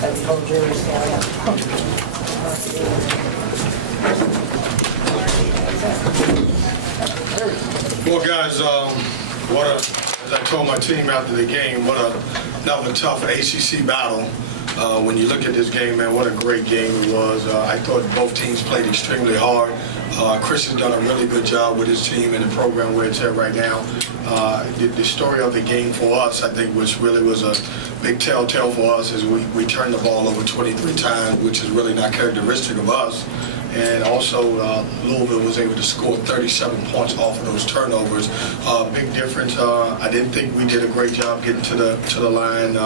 That's called Jerry Stallion. Well, guys, as I told my team after the game, another tough ACC battle. When you look at this game, man, what a great game it was. I thought both teams played extremely hard. Chris has done a really good job with his team and the program where it's at right now. The story of the game for us, I think, was a big telltale for us, is we turned the ball over 23 times, which is really not characteristic of us. And also, Louisville was able to score 37 points off of those turnovers. Big difference. I didn't think we did a great job getting to the line.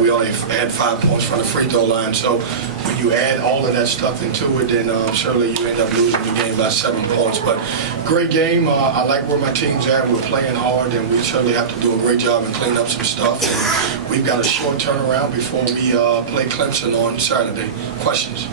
We only had 5 points from the free throw line. So when you add all of that stuff into it, then surely you end up losing the game by 7 points. But great game. I like where my team's at. We're playing hard, and we certainly have to do a great job and clean up some stuff. And we've got a short turnaround before we play Clemson on Saturday. Questions?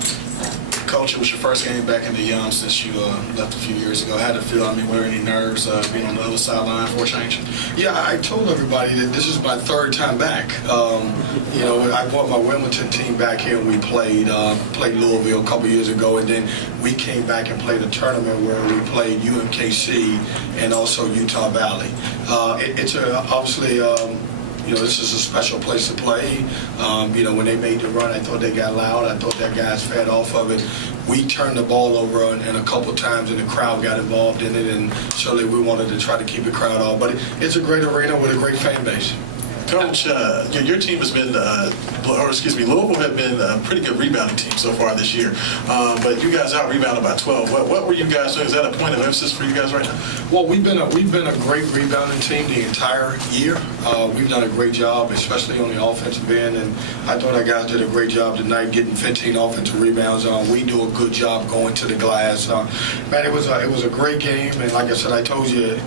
Coach, it was your first game back in the Yum since you left a few years ago. How did it feel? I mean, were there any nerves being on the other sideline for a change? Yeah, I told everybody that this is my third time back. I brought my Wilmington team back here and we played Louisville a couple years ago, and then we came back and played a tournament where we played UMKC and also Utah Valley. This is a special place to play. When they made the run, I thought they got loud. I thought that guys fed off of it. We turned the ball over and a couple times, and the crowd got involved in it, and certainly we wanted to try to keep the crowd off. But it's a great arena with a great fan base. Coach, your team has been, Louisville had been a pretty good rebounding team so far this year. But you guys out-rebounded by 12. What were you guys doing? Is that a point of emphasis for you guys right now? Well, we've been a great rebounding team the entire year. We've done a great job, especially on the offensive end, and I thought our guys did a great job tonight getting 15 offensive rebounds. We do a good job going to the glass. Man, it was a great game, and like I said, I told you,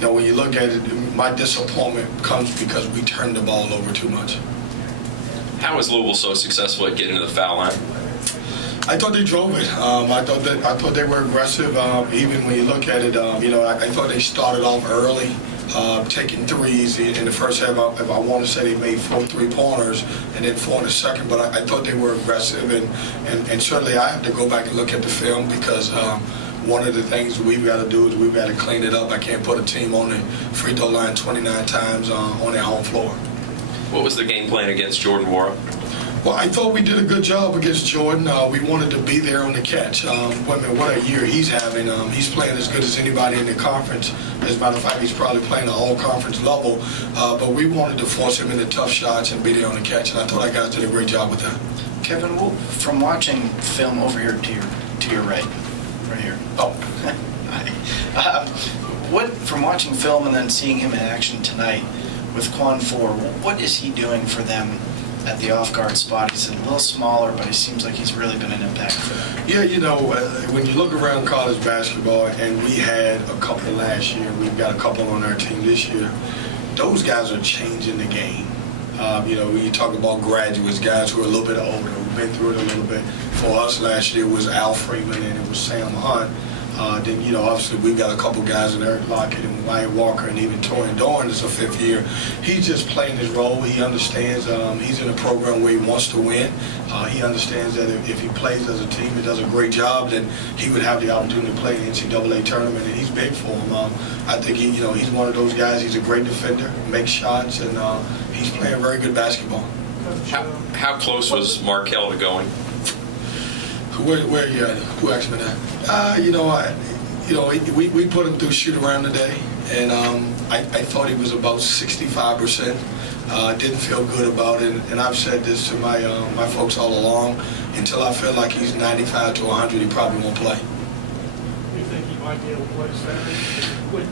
when you look at it, my disappointment comes because we turned the ball over too much. How was Louisville so successful at getting to the foul line? I thought they drove it. I thought they were aggressive. Even when you look at it, I thought they started off early, taking threes in the first half. If I want to say they made 4 3-pointers and then 4 in the second, but I thought they were aggressive, and certainly I have to go back and look at the film because one of the things we've got to do is we've got to clean it up. I can't put a team on the free throw line 29 times on their home floor. What was the game plan against Jordan Wara? Well, I thought we did a good job against Jordan. We wanted to be there on the catch. What a year he's having. He's playing as good as anybody in the conference. As a matter of fact, he's probably playing at all-conference level. But we wanted to force him into tough shots and be there on the catch, and I thought our guys did a great job with that. Kevin, from watching film over here to your right here. Oh. From watching film and then seeing him in action tonight with Quan 4, what is he doing for them at the off-guard spot? He's a little smaller, but he seems like he's really been an impact for them. Yeah, when you look around college basketball, and we had a couple last year, we've got a couple on our team this year, those guys are changing the game. When you talk about graduates, guys who are a little bit older, who've been through it a little bit. For us last year, it was Al Freeman and it was Sam Hunt. Then, obviously we've got a couple guys in Eric Lockett and Wyatt Walker and even Torian Dorn is a 5th year. He's just playing his role. He understands he's in a program where he wants to win. He understands that if he plays as a team and does a great job, then he would have the opportunity to play in the NCAA tournament, and he's big for him. I think he's one of those guys. He's a great defender, makes shots, and he's playing very good basketball. How close was Markell to going? Where you at? Who asked me that? We put him through shoot around today, and I thought he was about 65%. Didn't feel good about it, and I've said this to my folks all along. Until I feel like he's 95 to 100, he probably won't play. You think he might be able to play Saturday?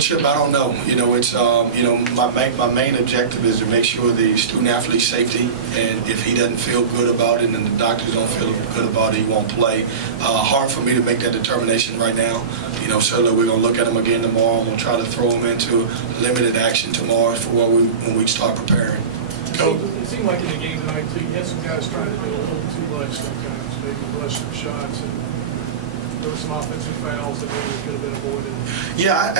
Chip, I don't know. It's my main objective is to make sure the student athlete safety, and if he doesn't feel good about it and the doctors don't feel good about it, he won't play. Hard for me to make that determination right now. Certainly we're going to look at him again tomorrow. I'm going to try to throw him into limited action tomorrow for when we start preparing. It seemed like in the game tonight, too, you had some guys trying to do a little too much sometimes, maybe bless some shots. And there were some offensive fouls that maybe could have been avoided. Yeah,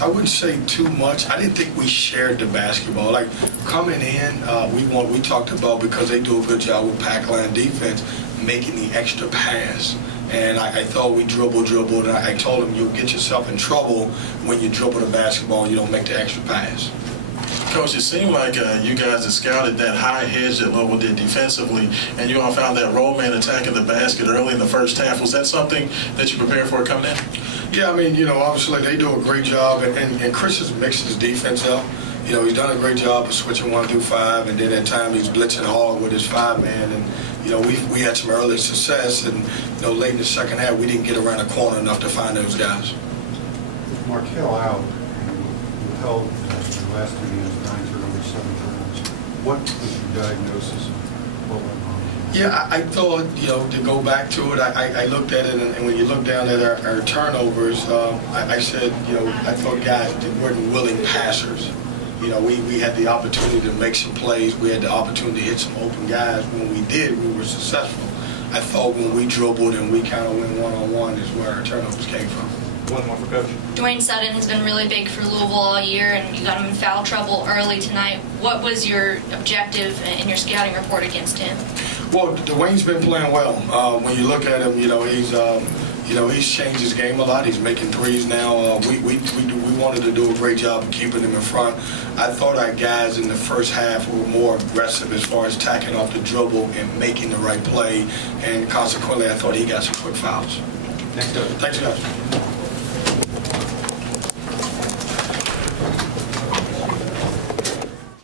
I wouldn't say too much. I didn't think we shared the basketball. Like coming in, we talked about, because they do a good job with pack line defense, making the extra pass. And I thought we dribbled, and I told them you'll get yourself in trouble when you dribble the basketball and you don't make the extra pass. Coach, it seemed like you guys had scouted that high hedge that Louisville did defensively, and you all found that roll man attacking the basket early in the first half. Was that something that you prepared for coming in? Yeah, I mean, obviously they do a great job, and Chris has mixed his defense up. He's done a great job of switching 1 through 5, and then at times he's blitzing hard with his 5-man. And we had some early success, and late in the second half we didn't get around the corner enough to find those guys. With Markel out, you held the last 2 games 9 turnovers, 7 turnovers. What was your diagnosis? What went wrong? Yeah, I thought, to go back to it, I looked at it, and when you look down at our turnovers, I said, I thought guys weren't willing passers. We had the opportunity to make some plays. We had the opportunity to hit some open guys. When we did, we were successful. I thought when we dribbled and we kind of went one-on-one is where our turnovers came from. One more for Coach. Dwayne Sutton has been really big for Louisville all year, and you got him in foul trouble early tonight. What was your objective in your scouting report against him? Well, Dwayne's been playing well. When you look at him, he's changed his game a lot. He's making threes now. We wanted to do a great job of keeping him in front. I thought our guys in the first half were more aggressive as far as tacking off the dribble and making the right play, and consequently, I thought he got some quick fouls. Next up. Thanks, guys.